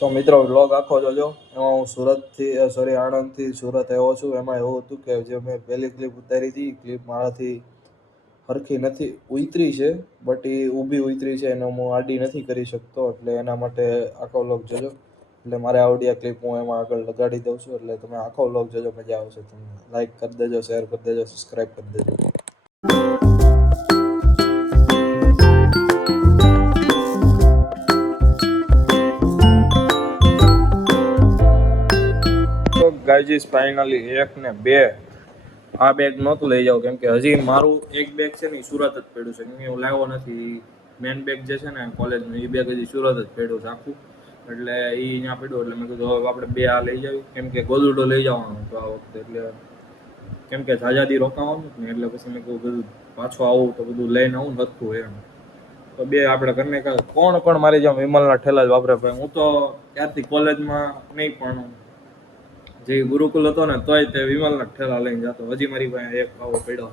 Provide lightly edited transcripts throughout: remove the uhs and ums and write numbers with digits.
તો મિત્રો વ્લોગ આખો જોજો. એમાં હું આણંદથી સુરત આવ્યો છું. એમાં એવું હતું કે જે મેં પહેલી ક્લિપ ઉતારી હતી, ક્લિપ મારાથી સરખી નથી ઉતરી છે, બટ એ ઊભી ઉતરી છે એને હું આડી નથી કરી શકતો, એટલે એના માટે આખો વ્લોગ જોજો. એટલે મારે આવડી આ ક્લિપ હું એમાં આગળ લગાડી દઉં છું, એટલે તમે આખો વ્લોગ જોજો, મજા આવશે. તમને લાઈક કરી દેજો, શેર કરી દેજો, સબસ્ક્રાઈબ કરી દેજો. ગાઈઝ ફાઇનલી 1 ને 2 આ બેગ નહોતું લઈ જાવ, કેમ કે હજી મારું એક બેગ છે ને સુરત જ પડ્યું છે, કેમ કે હું લાવ્યો નથી. મેન બેગ જે છે ને કોલેજનું, એ બેગ હજી સુરત જ પડ્યું છે આખું, એટલે એ અહીંયા પડ્યું. એટલે મેં કીધું હવે આપણે 2 આ લઈ જાવી, કેમ કે ગોદડો લઈ જવાનો હતો આ વખતે, એટલે કેમ કે આઝાદી રોકાવાનું ને, એટલે પછી મેં કહ્યું બધું પાછું આવું તો બધું લઈને આવું ને હતું એમ. તો 2 આપણે કરીને કોણ પણ મારી જેમ વિમલના ઠેલા જ વાપરે ભાઈ. હું તો ત્યારથી કોલેજમાં નહીં, પણ જે ગુરુકુલ હતો ને તોય તે વિમલના ઠેલા લઈને જતો. હજી મારી પાસે એક આવો પડ્યો.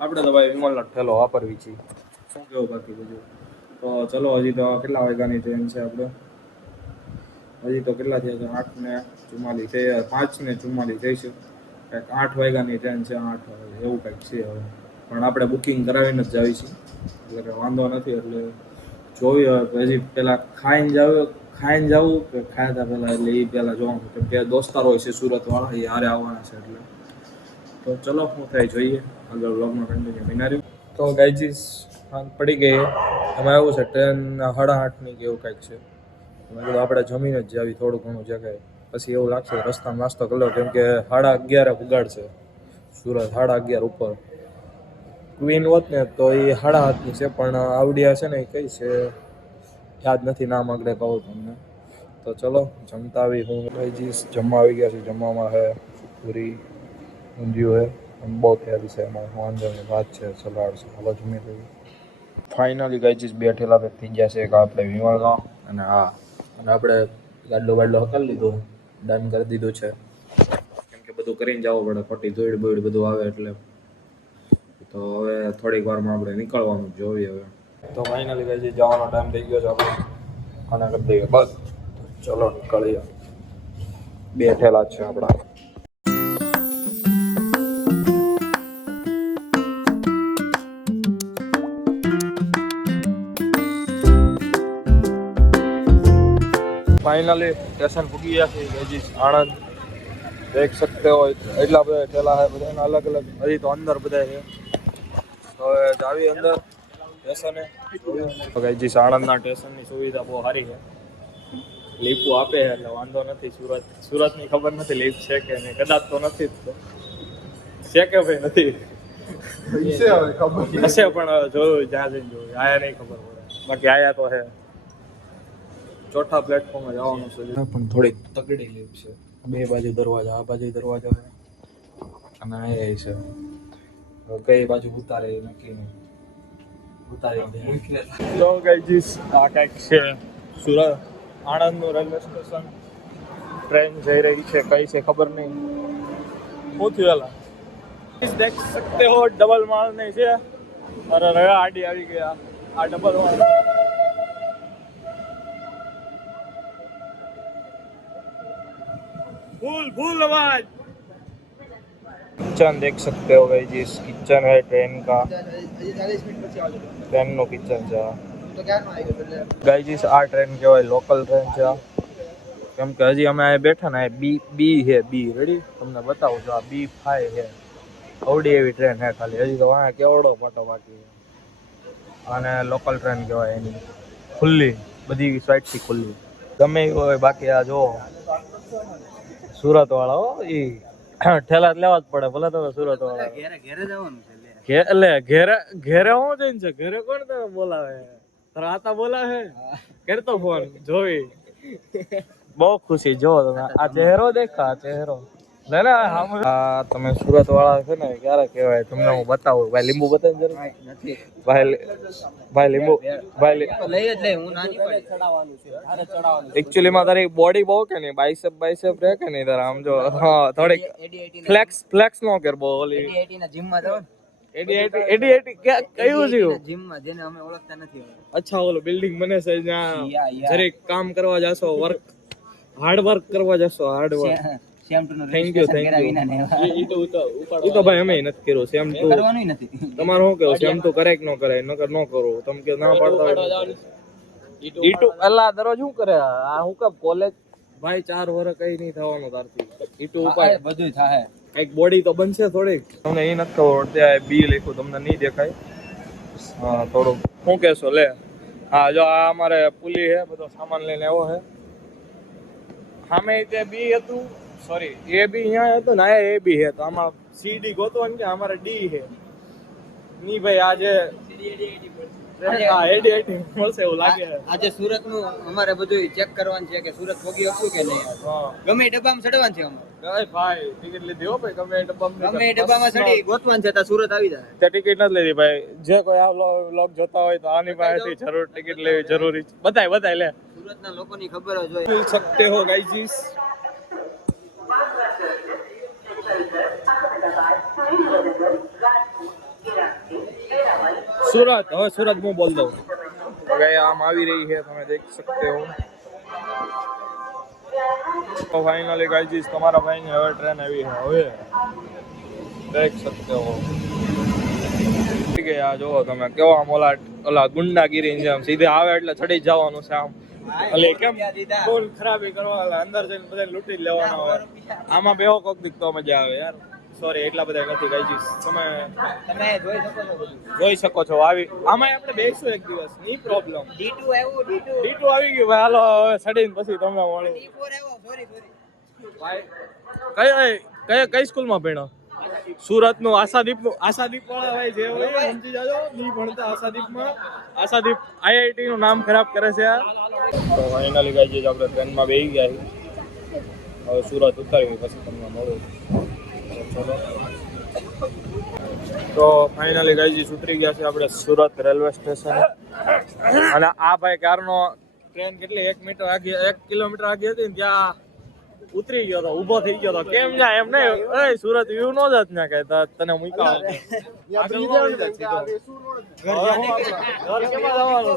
આપણે તો ભાઈ વિમલના ઠેલો વાપરવી છે. શું કેવું બાકી બધું? તો ચલો, હજી તો કેટલા વાગ્યાની ટ્રેન છે આપણે? હજી તો કેટલા થયા છે? 8:44 છે, 5:44 થઈ છે. કંઈક 8 વાગ્યાની ટ્રેન છે, 8 એવું કંઈક છે હવે. પણ આપણે બુકિંગ કરાવીને જ જાવી છીએ, એટલે વાંધો નથી. એટલે જોઈએ હજી પહેલાં ખાઈને જવું કે ખાતા પહેલાં, એટલે એ પહેલાં જોવાનું, કેમ કે દોસ્તાર હોય છે સુરતવાળા, એ હારે આવવાના છે. એટલે તો ચલો શું થાય જોઈએ, આગળ વ્લોગમાં કન્ટિન્યુ બિના રહ્યું. તો ગાઈઝીસ સાંજ પડી ગઈ. એમાં એવું છે ટ્રેન 8:30ની કે એવું કંઈક છે. મેં કીધું આપણે જમીને જ જાવી થોડું ઘણું જગ્યાએ, પછી એવું લાગશે રસ્તામાં નાસ્તો કરી લો, કેમ કે 11:30 પુગાડશે સુરત. 11:30 ઉપર ક્વીન હોત ને તો એ 7:30ની છે, પણ આવડિયા છે ને એ કઈ છે યાદ નથી, નામ આગળ કહું તમને. તો ચલો જમતા આવી. હું ગાઈઝીસ જમવા આવી ગયા છે. જમવામાં છે પૂરી, ઊંધિયું છે, બહુ હેવી છે, એમાં વાંધો નહીં, ભાત છે, સલાડ છે. હલો જમી લઈએ. ફાઇનલી ગાઈઝીસ 2 ઠેલા પેક થઈ ગયા છે. એક આપણે વિમલનો અને અને આપણે ગાડલો હકાલી લીધો, ડન કરી દીધું છે, કેમ કે બધું કરીને જવું પડે, ખોટી ધૂળ બૂળ બધું આવે એટલે. તો હવે થોડીક વારમાં આપણે નીકળવાનું જોઈએ હવે. તો ફાઇનલી ગાઈઝીસ જવાનો ટાઈમ થઈ ગયો છે, આપણે આના કરી દઈએ બસ. ચલો નીકળીએ. 2 ઠેલા જ છે આપણા. फाइनली स्टेशन पूगी गया છે ગાઈઝીસ આણંદ. देख सकते हो એટલા બધા ઠેલા છે, બધાના અલગ અલગ. હજી તો અંદર બધા છે, તો હવે જાવી અંદર સ્ટેશને. તો ગાઈઝીસ આણંદના સ્ટેશનની સુવિધા બહુ સારી છે, લીફો આપે છે, એટલે વાંધો નથી. સુરતની ખબર નથી લીફ છે કે નહીં, કદાચ તો નથી છે કે ભાઈ નથી હશે, પણ જોયું જ્યાં જઈને જોયું, આયા નહીં ખબર પડે. બાકી આયા તો છે. ચોથા પ્લેટફોર્મે જવાનું છે, પણ થોડીક તગડી લીફ છે. 2 બાજુ દરવાજા, આ બાજુ દરવાજો છે અને આ છે. કઈ બાજુ ઉતારે નક્કી નહીં, ઉતારી. તો ગાઈઝીસ આ કંઈક છે સુરત આણંદનું રેલવે સ્ટેશન. ટ્રેન જઈ રહી છે, કઈ છે ખબર નહીં. શું થયું? દેખ સકતે હો ડબલ માળ નહીં છે. અરે આડી આવી ગયા. આ ડબલ માળ फुल आवाज. किचन देख सकते हो गाइस, किचन है ट्रेन का, ट्रेन નો किचन છે ગાइस. આ ટ્રેન કહેવાય લોકલ ટ્રેન છે, કેમ કે હજી અમે આ બેઠા ને બી છે, બી રેડી તમને બતાવું છું. આ B5 છે, અવડી એવી ટ્રેન છે ખાલી. હજી તો આ કેવડો પાટો બાકી છે. અને લોકલ ટ્રેન કહેવાય, એની ખુલ્લી બધી સાઈડથી ખુલ્લી ગમે એ હોય. બાકી આ જો સુરત વાળા હો, એ ઠેલા લેવા જ પડે, ભલે તમે સુરત વાળા. ઘેરે જવાનું છે એટલે ઘેરે હું જઈને છે. ઘરે કોણ તમે બોલાવે? રાતા બોલાવે ઘેર તો ફોન જોઈ. બહુ ખુશી જો તમે આ ચહેરો દેખા, આ ચહેરો ના ના. આ તમે સુરત વાળા છે ને, ક્યારે કહેવાય તમને હું બતાવું. ભાઈ લીંબુ બતાવી જરૂર નથી. ભાઈ લીંબુ ભાઈ લઈ જ લે. હું નાની પડે ચડાવવાનું છે, તારે ચડાવવાનું. એક્ચ્યુઅલી માં તારી બોડી બહુ કે નહીં, બાઇસેપ રહે કે નહીં તારા? આમ જો હા, થોડીક ફ્લેક્સ નો કર બહુ. ઓલી 80 ના જીમ માં જાવ. 80 કયું છે જીમ માં, જેને અમે ઓળખતા નથી. અચ્છા, ઓલો બિલ્ડિંગ બને છે જ્યાં જરીક કામ કરવા જાશો, વર્ક હાર્ડ વર્ક કરવા જશો, હાર્ડ વર્ક. સેમ ટુ નો થેન્ક યુ, થેન્ક યુ. ઈ તો ભાઈ અમે નથી કર્યો સેમ ટુ. કરવાનું નથી. તમારે શું કેવું, સેમ ટુ કરે કે ન કરે? નકર ન કરો તમે કે ના પાડતા હોય. ઈ ટુ અલ્લા દરરોજ શું કરે આ? હું કામ કોલેજ ભાઈ 4 વર્ષ કઈ નહીં થવાનું તારથી. ઈ ટુ ઉપાય બધું થાય. કઈક બોડી તો બનશે થોડીક. તમને એ નથી ખબર ત્યાં બી લખ્યું તમને નહીં દેખાય. હા થોડુંક શું કહેશો લે. હા જો આ અમારે પુલી હે, બધો સામાન લઈને આવ્યો હે. સામે તે બી હતું, સોરી એ બી અહીંયા હતું ને આ એ બી હે. તો આમાં સીડી ગોતવાનું કે અમારે ડી હે ની ભાઈ. આજે હા એડી મળશે એવું લાગે. આજે સુરત નું અમારે બધું ચેક કરવાનું છે કે સુરત ભોગી હતું કે નહીં. ગમે એ ડબ્બામાં ચડવાનું છે અમારે. ભાઈ ટિકિટ લીધી હો ભાઈ. ગમે એ ડબ્બામાં ચડી ગોતવાનું છે તો સુરત આવી જાય. તે ટિકિટ નથી લીધી ભાઈ. જે કોઈ આ વ્લોગ જોતા હોય તો આની પાસેથી જરૂર ટિકિટ લેવી જરૂરી છે. બતાય લે. સુરતના લોકોની ખબર જ હોય. मिल सकते हो गाइस. सूरत હવે सूरत હું બોલ દઉં. गए आम આવી રહી है, તમે देख सकते हो. તો ફાઇનલી ગાइस તમારા ભાઈ ની હવે ટ્રેન આવી છે. હવે देख सकते हो. ઠીક છે આ જોવો તમે કેવા ઓલા ગુંડાગીરી જેમ સીધે આવે એટલે ચડી જવાનું છે આમ. અલે કેમ ફૂલ ખરાબી કરવા અંદર જઈને બધા લૂંટી લેવાના હોય. આમાં બેહો કોક દીક તો મજા આવે યાર. સોરી એટલા બધા નથી ગાઈસ. તમે જોઈ શકો છો. આવી આમાં આપણે બેસશું એક દિવસ ની પ્રોબ્લેમ. D2 આવ્યો, D2 આવી ગયું ભાઈ. હાલો હવે સડીને પછી તમને મળું. D4 આવ્યો. સોરી ભાઈ કઈ સ્કૂલમાં ભણ્યો? સુરત નું આશાદીપ વાળા ભાઈ જે હોય સમજી જાજો. નહીં ભણતા આશાદીપમાં. આશાદીપ IIT નું નામ ખરાબ કરે છે યાર. તો ફાઇનલી ગાઈસ આપણે ટ્રેનમાં બેસી ગયા છીએ. હવે સુરત ઉતારી પછી તમને મળું. તો ફાઇનલી ગાઈસ ઉતરી ગયા છે આપણે સુરત રેલવે સ્ટેશન. અને આ ભાઈ કારનો ટ્રેન કેટલી 1 કિલોમીટર આગળ હતી ને ત્યાં ઉતરી ગયો તો, ઊભો થઈ ગયો તો. કેમ જાય એમ નહીં. એ સુરત વ્યૂ નો જ ના કે તને મૂકા ઘર કેમાં જવાનું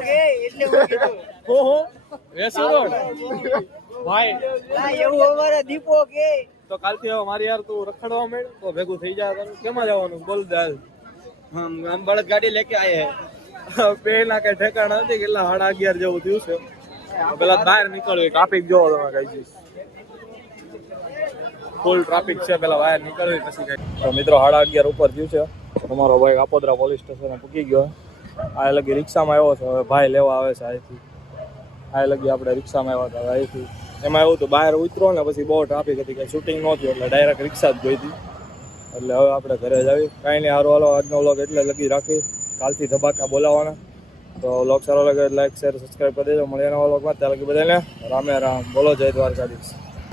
ભાઈ. એવું અમારે દીપો કે તો કાલથી હવે મારી યાર તું રખડવા માંડ તો ભેગું થઈ જાય. તને કેમાં જવાનું બોલ દે. हम बड़द गाड़ी लेके आए हैं. પેલા કઈ ઠેકાણા નથી. કેટલા 11:30 જેવું થયું છે. પેલા બહાર નીકળ્યું. ટ્રાફિક જોવો તમે ગાઈસ. ફૂલ ટ્રાફિક છે. પેલા બહાર નીકળવી પછી કઈ. તો મિત્રો 11:30 ઉપર થયું છે. અમારો ભાઈ કાપોદ્રા પોલીસ સ્ટેશને પૂકી ગયો. આ લગી રિક્ષામાં આવ્યો છે. હવે ભાઈ લેવા આવે છે અહીંથી. આ લગી આપણે રિક્ષામાં આવ્યા હતા અહીંથી. એમાં એવું તો બહાર ઉતરો ને પછી બહુ ટ્રાફિક હતી. કંઈ શૂટિંગ નહોતું એટલે ડાયરેક્ટ રિક્ષા જ જોઈ હતી. એટલે હવે આપણે ઘરે જ આવી. કાંઈ નહીં સારું હાલો આજનો વ્લોગ એટલે લગી રાખી. કાલથી ધબાકા બોલાવવાના. તો વ્લોગ સારો લાગે લાઈક શેર સબસ્ક્રાઈબ કરી દેજો. મળીએ નવા વ્લોગમાં. ત્યાં લગી બધાને રામે રામ. બોલો જય દ્વારકાધીશ.